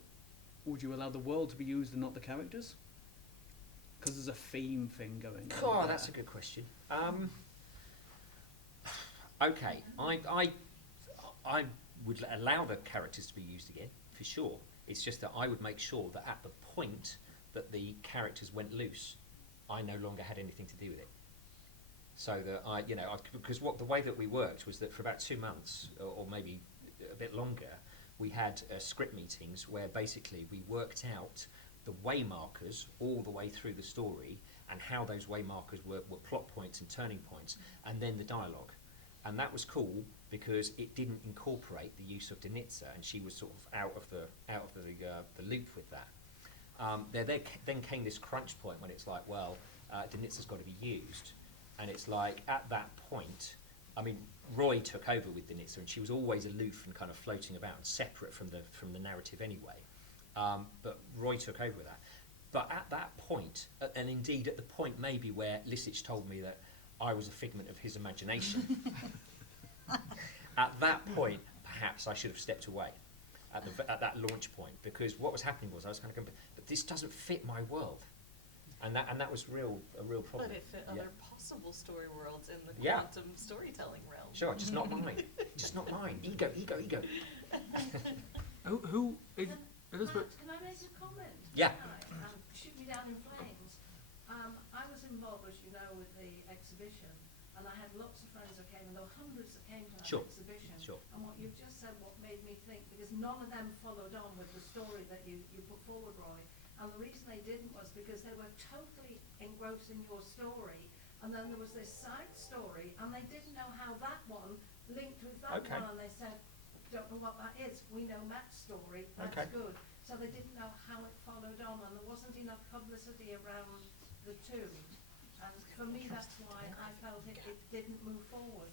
allow the world to be used and not the characters? Because there's a theme thing going on. Oh, that's a good question. Okay, I would allow the characters to be used again, for sure. It's just that I would make sure that at the point that the characters went loose, I no longer had anything to do with it. So that because the way that we worked was that for about 2 months, or maybe a bit longer, we had script meetings where basically we worked out the way markers all the way through the story and how those way markers were plot points and turning points, and then the dialogue. And that was cool because it didn't incorporate the use of Denitsa, and she was sort of out of the loop with that. Then came this crunch point when it's like, well, Denitsa's got to be used, and it's like at that point, I mean, Roy took over with Denitsa, and she was always aloof and kind of floating about and separate from the narrative anyway. But Roy took over with that. But at that point, and indeed at the point maybe where Lisich told me that I was a figment of his imagination. At that point, perhaps I should have stepped away at that launch point, because what was happening was I was kind of going, but this doesn't fit my world, and that was a real problem. But it fit other possible story worlds in the Yeah. quantum storytelling realm. Sure, just not mine. Just not mine. Ego. Elizabeth? Matt, can I make a comment? Yeah. Shoot me down in flames. I was involved, as you know, with the exhibition, and I had lots of friends that came, and there were hundreds that came to that Sure. exhibition. Sure. And what you've just said, what made me think, because none of them followed on with the story that you put forward, Roy, and the reason they didn't was because they were totally engrossed in your story, and then there was this side story, and they didn't know how that one linked with that Okay. one, and they said, don't know what that is. We know Matt's story. That's Okay. good. So they didn't know how it followed on, and there wasn't enough publicity around the two. And for me, that's why I felt it didn't move forward.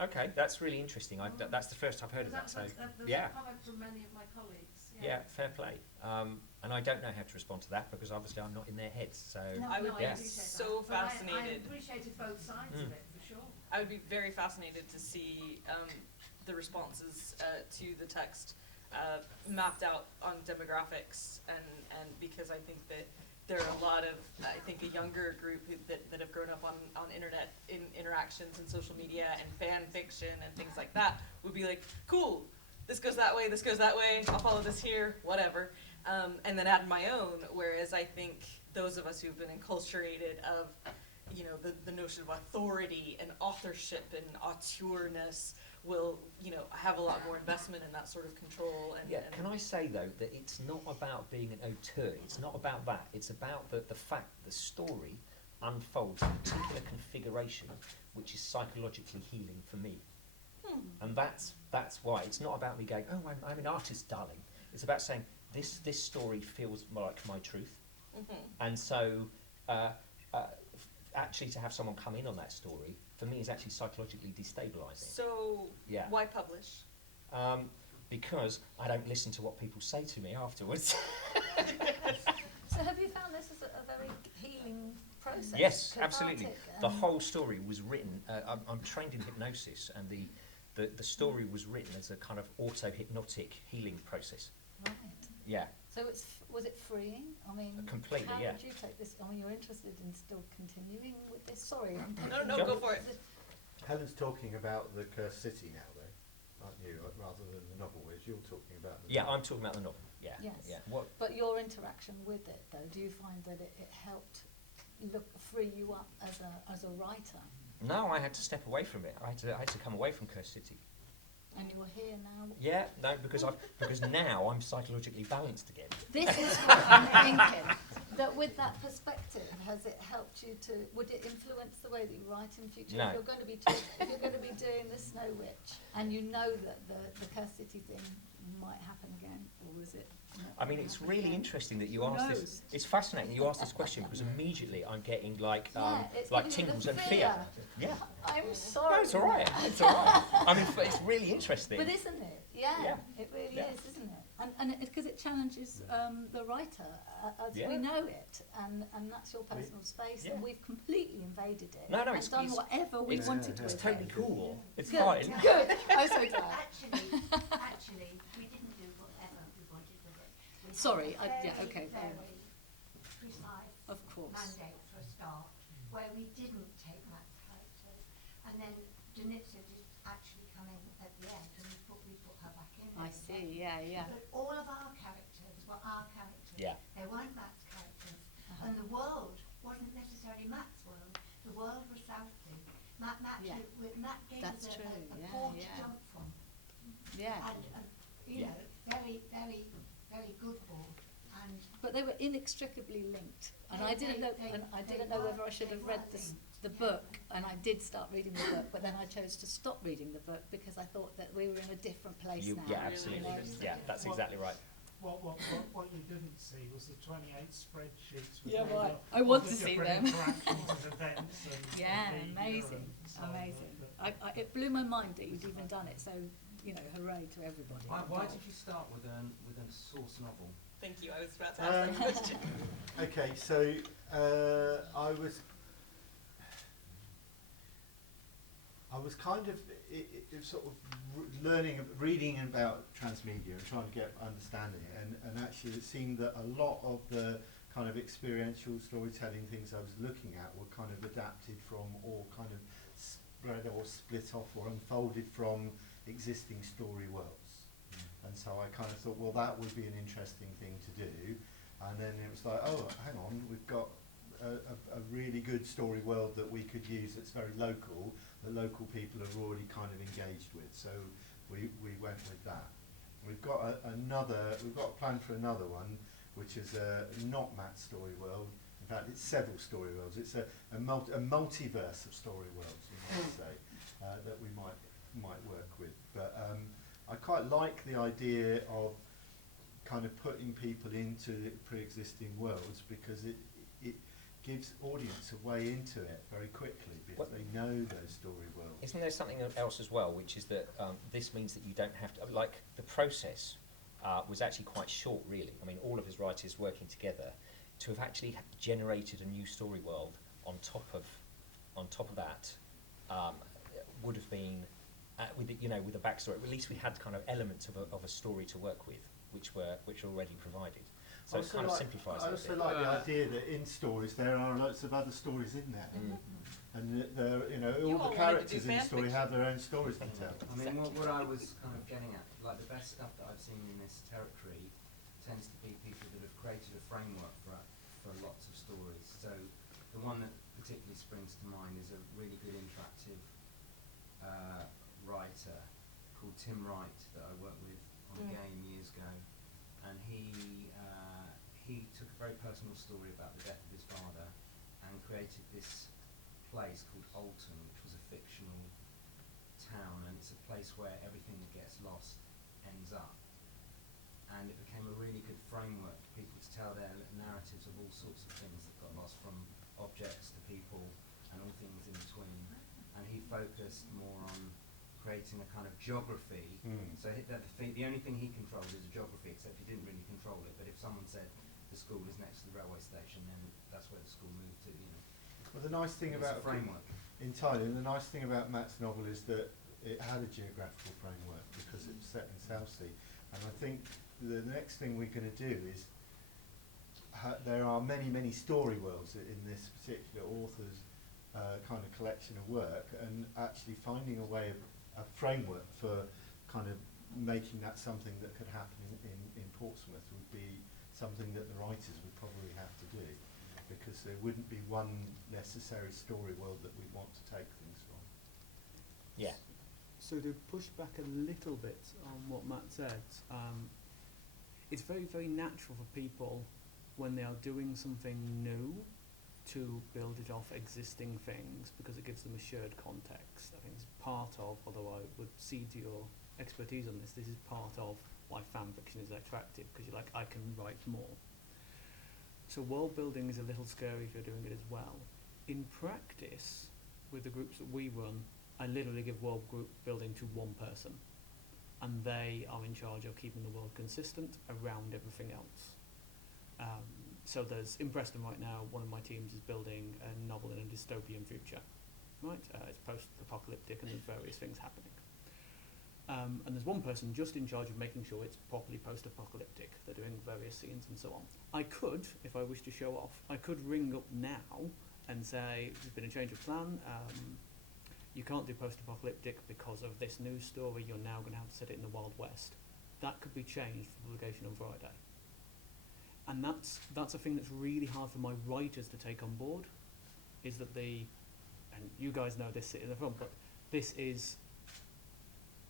Okay, that's really interesting. That's the first I've heard of that. So There's yeah. a comment from many of my colleagues. Yeah, fair play. And I don't know how to respond to that because obviously I'm not in their heads. So I would be appreciate so that. But I fascinated. appreciated both sides of it, for sure. I would be very fascinated to see the responses to the text mapped out on demographics, and because I think that there are a lot of, I think, a younger group that have grown up on internet interactions and social media and fan fiction and things like that would be like, cool, this goes that way, I'll follow this here, whatever, and then add my own, whereas I think those of us who've been enculturated of, you know, the notion of authority and authorship and auteurness will, you know, have a lot more investment in that sort of control. And, yeah, can I say though that it's not about being an auteur. It's not about that. It's about the fact the story unfolds a particular configuration which is psychologically healing for me. And that's why. It's not about me going, oh, I'm an artist, darling. It's about saying, this story feels more like my truth. And so actually to have someone come in on that story, for me, is actually psychologically destabilising. So, Yeah. why publish? Because I don't listen to what people say to me afterwards. So have you found this as a very healing process? Yes, absolutely. Cathartic, The whole story was written, I'm trained in hypnosis, and the story was written as a kind of auto-hypnotic healing process. Right. Yeah. So was it freeing? I mean, Completely, how yeah. would you take this? I mean, you're interested in still continuing with this? Sorry, I'm No, Sure. go for it. Helen's talking about the Cursed City now, though, aren't you? Rather than the novel, whereas you're talking about the Yeah, novel. I'm talking about the novel. Yeah. Yes. Yeah. What? But your interaction with it, though, do you find that it helped free you up as a writer? No, I had to step away from it. I had to come away from Cursed City. And you're here now. Yeah, no, because now I'm psychologically balanced again. This is what I'm thinking. That with that perspective, has it helped you to? Would it influence the way that you write in future? No. If you're going to be doing the Snow Witch, and you know that the Cursed City thing might happen again, or is it? Not I mean, gonna it's happen really again? interesting that you Who asked knows? this. It's fascinating you asked this question because immediately I'm getting like It's like giving you tingles the and fear. Yeah. I'm sorry. No, it's all right. It's all right. I mean, it's really interesting. But isn't it? Yeah, Yeah. it really Yeah. is, isn't it? And because it challenges the writer as Yeah. we know it, and that's your personal space, Yeah. and we've completely invaded it. No, and it's- done it's- whatever we it's- wanted to. It's with totally it. cool. It's Good, fine. good. I'm so glad. Actually, we didn't do whatever we wanted with it. We had Sorry, a yeah, okay, fair very enough. precise Of course. mandate for a start, where we didn't take Matt's characters, and then Danitza did actually come in at the end, and we put her back in. I see. Yeah. But all of our characters were our characters. Yeah. They weren't Matt's characters. Uh-huh. And the world wasn't necessarily Matt's world. The world was Southsea. Matt Yeah. gave That's us true, a yeah, port to yeah. jump from. Yeah. And you Yeah. know, very, very, very good board. And But they were inextricably linked, and I didn't know. They- And I they didn't know were- whether I should they have were read the book, and I did start reading the book, but then I chose to stop reading the book because I thought that we were in a different place now. Yeah, Really absolutely. interesting. Yeah, that's exactly right. What you didn't see was the 28 spreadsheets. with Yeah, all right. the- I all want the to see different them. interactions and events and Yeah, media amazing, and so on, amazing. but- It blew my mind that you'd even done it. So hooray to everybody. Why did you start with a source novel? Thank you. I was about to ask that question. Okay, so I was kind of sort of reading about transmedia and trying to get understanding it, and actually it seemed that a lot of the kind of experiential storytelling things I was looking at were kind of adapted from, or kind of spread or split off or unfolded from existing story worlds. And so I kind of thought, well, that would be an interesting thing to do. And then it was like, oh, hang on, we've got a really good story world that we could use that's very local, that local people are already kind of engaged with. So we went with that. We've got a plan for another one, which is not Matt's story world. In fact, it's several story worlds. It's a multiverse of story worlds, you might say, that we might work with. But I quite like the idea of kind of putting people into pre-existing worlds, because it gives audience a way into it very quickly, because they know those story worlds. Isn't there something else as well, which is that this means that you don't have to, like, the process was actually quite short, really. I mean, all of his writers working together to have actually generated a new story world on top of that would have been with a backstory. At least we had kind of elements of a story to work with, which were already provided. So it kind of simplifies I it a also bit. like the idea that in stories there are lots of other stories in there, and You all all the wanted to do characters in the fan story fiction. have their own stories to tell. I mean, what I was kind of getting at, like the best stuff that I've seen in this territory tends to be people that have created a framework for lots of stories. So the one that particularly springs to mind is a really good interactive writer called Tim Wright that I worked with on a game years ago, and he took a very personal story about the death of his father and created this place called Alton, which was a fictional town, and it's a place where everything that gets lost ends up. And it became a really good framework for people to tell their narratives of all sorts of things that got lost, from objects to people and all things in between. And he focused more on creating a kind of geography. So the only thing he controlled is a geography, except he didn't really control it. But if someone said the school is next to the railway station, then that's where the school moved to, you know. Well, the nice thing It's about a framework. entirely, and the nice thing about Matt's novel is that it had a geographical framework because it was set in Southsea. And I think the next thing we're going to do is there are many story worlds in this particular author's kind of collection of work, and actually finding a way, a framework for kind of making that something that could happen in Portsmouth would be something that the writers would probably have to do, because there wouldn't be one necessary story world that we'd want to take things from. Yeah. So to push back a little bit on what Matt said, it's very natural for people when they are doing something new to build it off existing things, because it gives them a shared context. I think it's part of, although I would cede to your expertise on this is part of why fan fiction is attractive, because you're like, I can write more. So world building is a little scary if you're doing it as well. In practice, with the groups that we run, I literally give world group building to one person, and they are in charge of keeping the world consistent around everything else. So there's, in Preston right now, one of my teams is building a novel in a dystopian future, right? It's post-apocalyptic and there's various things happening. And there's one person just in charge of making sure it's properly post-apocalyptic. They're doing various scenes and so on. I could, if I wish to show off, I could ring up now and say, there's been a change of plan, you can't do post-apocalyptic because of this news story, you're now going to have to set it in the Wild West. That could be changed for publication on Friday. And that's a thing that's really hard for my writers to take on board, is that and you guys know this sitting in the front, but this is,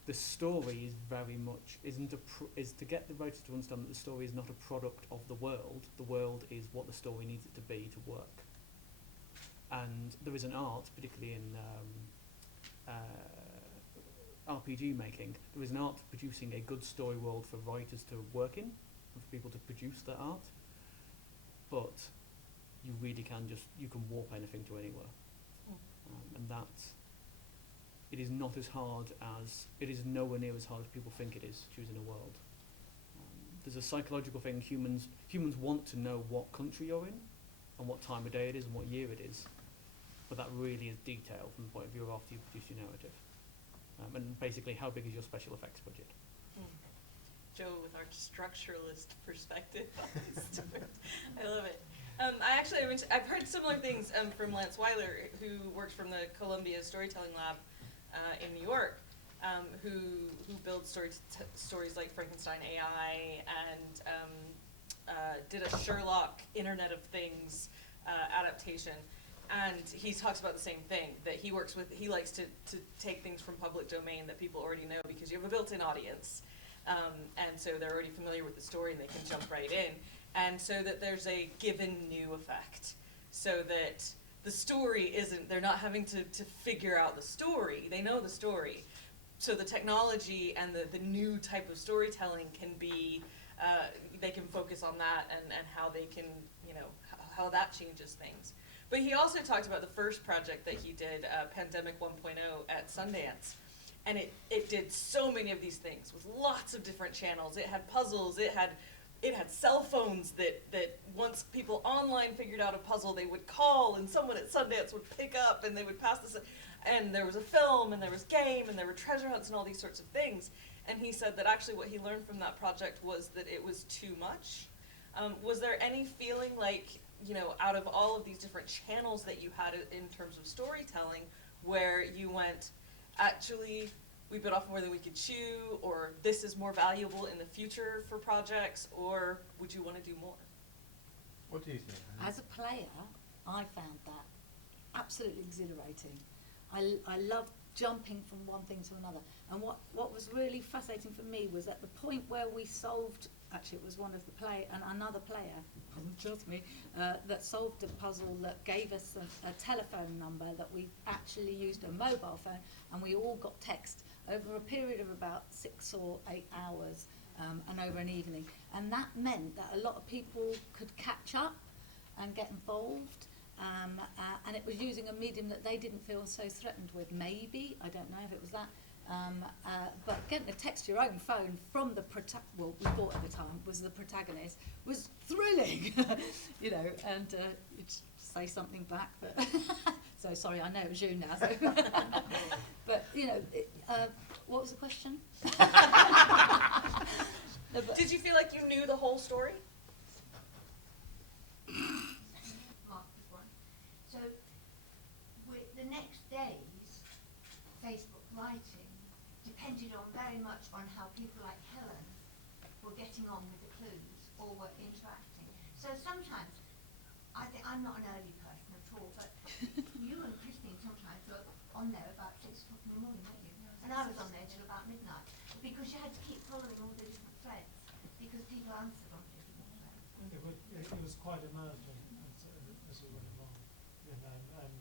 the story is very much, is to get the writers to understand that the story is not a product of the world is what the story needs it to be to work. And there is an art, particularly in RPG making, there is an art to producing a good story world for writers to work in, and for people to produce that art, but you really can you can warp anything to anywhere. And that, it is not as hard as, it is nowhere near as hard as people think it is, choosing a world. There's a psychological thing, humans want to know what country you're in, and what time of day it is, and what year it is, but that really is detailed from the point of view after you produce your narrative. And basically, how big is your special effects budget? Joe with our structuralist perspective on these stories. I love it. I've heard similar things from Lance Weiler, who works from the Columbia Storytelling Lab in New York, who builds stories like Frankenstein AI and did a Sherlock Internet of Things adaptation. And he talks about the same thing, that he likes to take things from public domain that people already know, because you have a built-in audience. And so they're already familiar with the story and they can jump right in. And so that there's a given new effect. So that the story they're not having to figure out the story, they know the story. So the technology and the new type of storytelling can be, they can focus on that and how they can, how that changes things. But he also talked about the first project that he did, Pandemic 1.0 at Sundance. And it did so many of these things with lots of different channels. It had puzzles, it had cell phones that once people online figured out a puzzle, they would call and someone at Sundance would pick up and they would pass this. And there was a film and there was game and there were treasure hunts and all these sorts of things. And he said that actually what he learned from that project was that it was too much. Was there any feeling like, out of all of these different channels that you had in terms of storytelling, where you went, actually, we bit off more than we could chew, or this is more valuable in the future for projects, or would you want to do more? What do you think? As a player, I found that absolutely exhilarating. I loved jumping from one thing to another. And what was really fascinating for me was at the point where we solved actually it was one of the another player, wasn't just me, that solved a puzzle that gave us a telephone number that we actually used a mobile phone, and we all got text over a period of about 6 or 8 hours, and over an evening. And that meant that a lot of people could catch up and get involved, and it was using a medium that they didn't feel so threatened with. Maybe, I don't know if it was that. But getting a text to your own phone from the well, we thought at the time was the protagonist, was thrilling, you know, and you'd say something back. But so sorry, I know it was you now. So but you know, what was the question? No, but Did you feel like you knew the whole story? Mark was one. So the next day's Facebook writing depended on very much on how people like Helen were getting on with the clues or were interacting. So sometimes, I'm not an early person at all, but you and Christine sometimes were on there about 6 o'clock in the morning, weren't you? And I was on there till about midnight, because you had to keep following all the different threads, because people answered on different threads. It was quite emergent as we went along, you know, and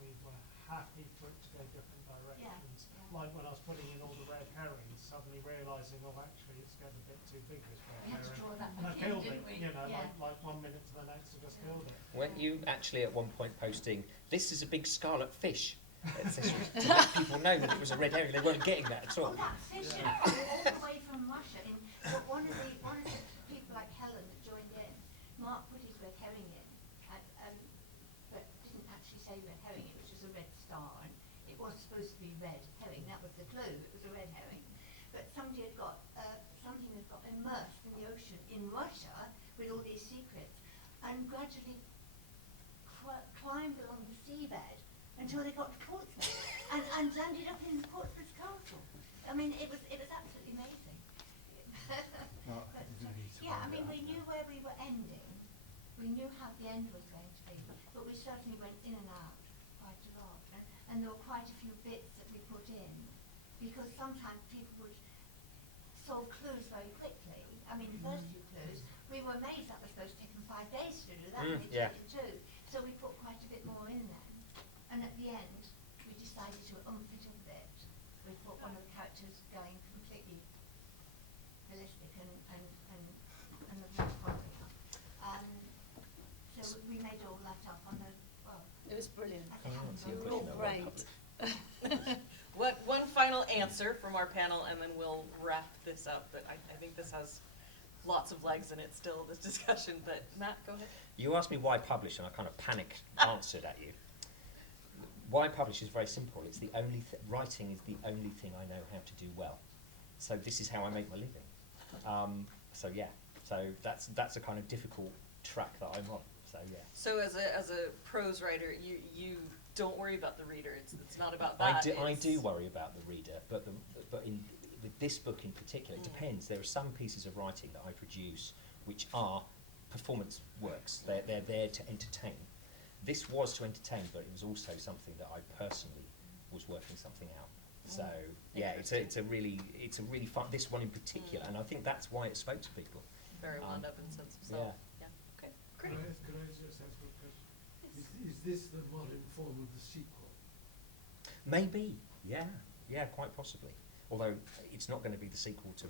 we were happy for it to go different directions. Yeah. Like when I was putting in all the red herrings, suddenly realising, oh, actually, it's getting a bit too big, this red We had to herring. draw that And I back in, killed it, didn't we? you know, Yeah. like 1 minute to the next, I just killed it. Weren't you actually at one point posting, "This is a big scarlet fish," to let people know that it was a red herring? They weren't getting that at all. Oh, that fish all the way from Russia. One of the people like Helen that joined in, Mark put his red herring in, but didn't actually say red herring. It was just a red star, and it was supposed to be red herring. That was the clue. It was a red herring. But somebody had got something that got immersed in the ocean in Russia with all these secrets, and gradually climbed along the seabed until they got to Portsmouth and landed up in Portsmouth Castle. I mean, it was absolutely amazing. Yeah, I mean, we knew where we were ending. We knew how the end was going to be, but we certainly went in and out quite a lot. And there were quite a few bits that we put in, because sometimes people would solve clues very quickly. I mean, the first few clues, we were amazed that was supposed to take them 5 days to do that, and it Yeah. took 2. So we put quite a bit more in then. And at the end, we decided to ump it a bit. We put one of the characters going completely realistic and the rest following up. So we made all that up on the, well, it was brilliant. I think so You you're were all pushing that one great. One final answer from our panel, and then we'll wrap this up. But I think this has lots of legs in it still, this discussion. But Matt, go ahead. You asked me why publish, and I kind of panicked answered at you. Why publish is very simple. It's the only writing is the only thing I know how to do well. So this is how I make my living. So yeah, so that's a kind of difficult track that I'm on. So yeah. So as a prose writer, you don't worry about the reader. It's not about that. I do worry about the reader, but with this book in particular, it depends. There are some pieces of writing that I produce which are performance works. They're there to entertain. This was to entertain, but it was also something that I personally was working something out. So yeah, it's a really fun. This one in particular, and I think that's why it spoke to people. Very wound up and sense of self. Yeah. Okay. Great. Can I just ask a question? Is this the modern form of the sequel? Maybe, yeah, quite possibly. Although it's not going to be the sequel to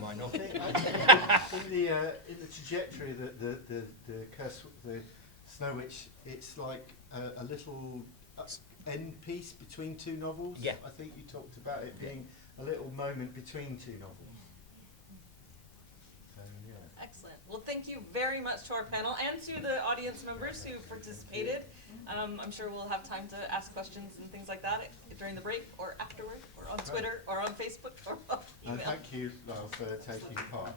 my novel. in the trajectory, the Curse, the Snow Witch, it's like a little end piece between 2 novels. Yeah. I think you talked about it being a little moment between 2 novels. So yeah. Excellent. Well, thank you very much to our panel and to the audience members who participated. I'm sure we'll have time to ask questions and things like that during the break or afterward or on Twitter or on Facebook or on email. And thank you, Lyle, for taking part.